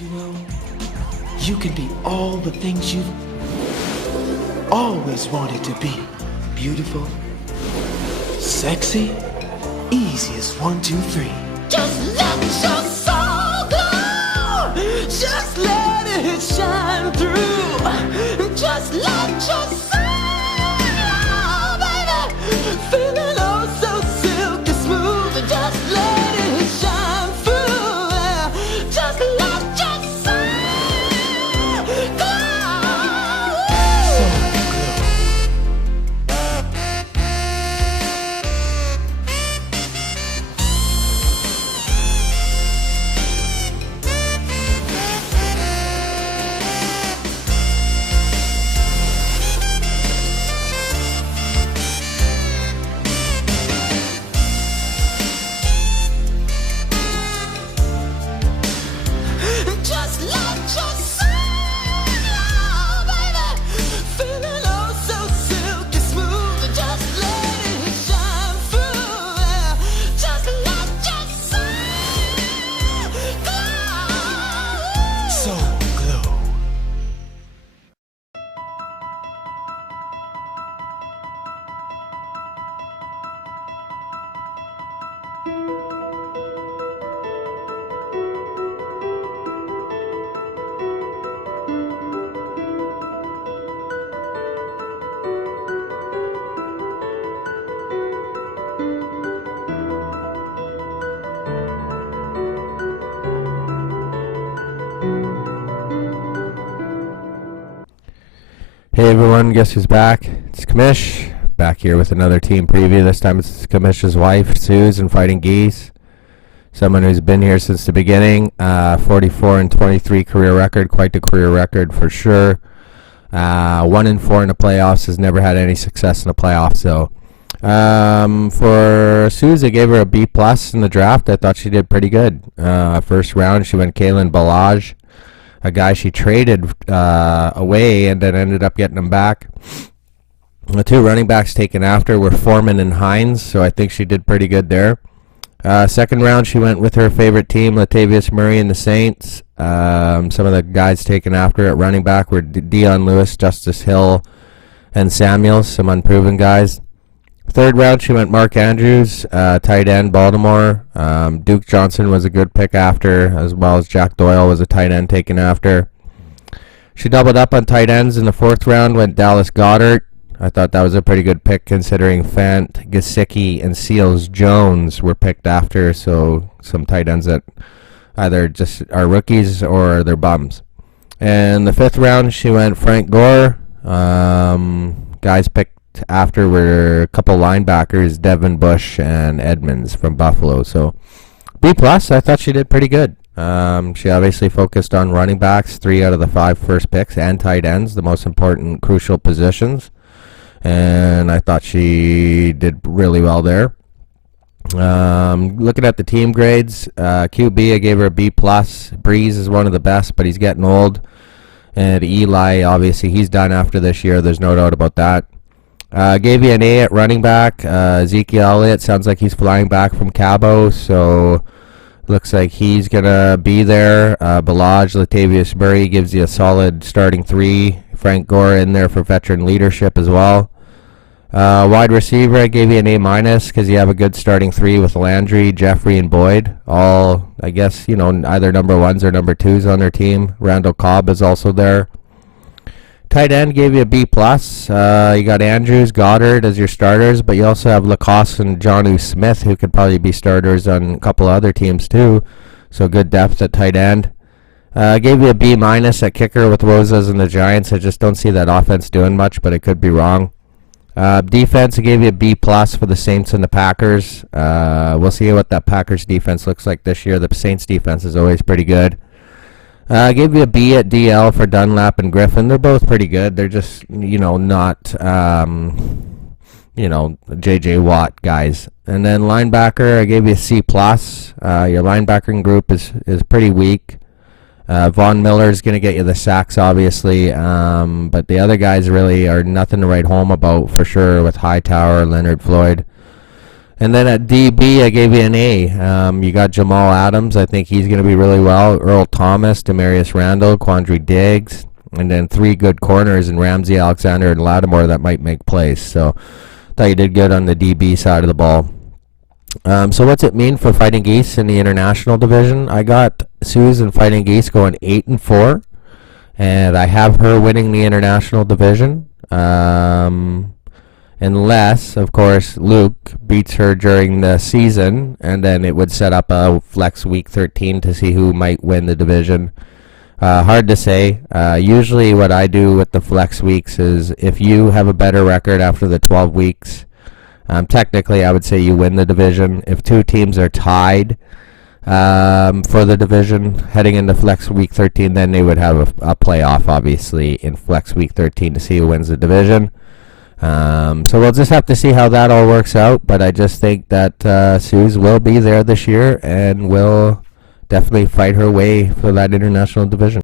You know, you can be all the things you've always wanted to be. Beautiful, sexy, easy as 1, 2, 3. Just let your soul glow. Just let it shine through. Just let your soul glow, baby. Feeling oh so silky smooth. Just let it shine through. Just let your soul glow. Just let your soul glow, baby. Feeling oh so silky smooth. Just let it shine through. Just let your soul glow. Soul Glow. Hey everyone, guess who's back? It's Kamish, back here with another team preview. This time it's Kamish's wife, Susan, fighting Geese. Someone who's been here since the beginning. 44-23 career record, quite the career record for sure. 1-4 in the playoffs, has never had any success in the playoffs. So for Susan, I gave her a B+ in the draft. I thought she did pretty good. First round, she went Kalen Balaj, a guy she traded away and then ended up getting him back. The two running backs taken after were Foreman and Hines, so I think she did pretty good there. Second round, she went with her favorite team, Latavius Murray and the Saints. Some of the guys taken after at running back were Dion Lewis, Justice Hill, and Samuels, some unproven guys. Third round, she went Mark Andrews, tight end, Baltimore. Duke Johnson was a good pick after, as well as Jack Doyle was a tight end taken after. She doubled up on tight ends in the fourth round, went Dallas Goedert. I thought that was a pretty good pick considering Fant, Gesicki, and Seals Jones were picked after, so some tight ends that either just are rookies or they're bums. And the fifth round, she went Frank Gore. Guys picked after were a couple linebackers, Devin Bush and Edmonds from Buffalo. So B+, I thought she did pretty good. She obviously focused on running backs, 3 out of the 5 first picks, and tight ends, the most important crucial positions. And I thought she did really well there. Looking at the team grades, QB, I gave her a B+. Breeze is one of the best, but he's getting old. And Eli, obviously, he's done after this year. There's no doubt about that. Gave you an A at running back. Ezekiel Elliott sounds like he's flying back from Cabo, so looks like he's going to be there. Balaj, Latavius Murray gives you a solid starting 3. Frank Gore in there for veteran leadership as well. Wide receiver, I gave you an A- because you have a good starting 3 with Landry, Jeffrey, and Boyd. All, I guess, either number 1s or number 2s on their team. Randall Cobb is also there. Tight end gave you a B+. You got Andrews, Goddard as your starters, but you also have Lacoste and Jonnu Smith, who could probably be starters on a couple other teams too. So good depth at tight end. Gave you a B- at kicker with Rosas and the Giants. I just don't see that offense doing much, but it could be wrong. Defense, I gave you a B+ for the Saints and the Packers. We'll see what that Packers defense looks like this year. The Saints defense is always pretty good. I gave you a B at DL for Dunlap and Griffin. They're both pretty good. They're just, not, J.J. Watt guys. And then linebacker, I gave you a C+. Your linebacking group is pretty weak. Von Miller is going to get you the sacks, obviously. But the other guys really are nothing to write home about for sure with Hightower, Leonard Floyd. And then at DB, I gave you an A. You got Jamal Adams. I think he's going to be really well. Earl Thomas, Demarius Randall, Quandre Diggs, and then 3 good corners in Ramsey, Alexander, and Lattimore that might make plays. So thought you did good on the DB side of the ball. So what's it mean for Fighting Geese in the international division? I got Susan Fighting Geese going 8-4, and I have her winning the international division. Unless, of course, Luke beats her during the season, and then it would set up a flex week 13 to see who might win the division. Hard to say. Usually what I do with the flex weeks is if you have a better record after the 12 weeks, technically I would say you win the division. If 2 teams are tied for the division heading into flex week 13, then they would have a playoff, obviously, in flex week 13 to see who wins the division. So we'll just have to see how that all works out, but I just think that Suze will be there this year and will definitely fight her way for that international division.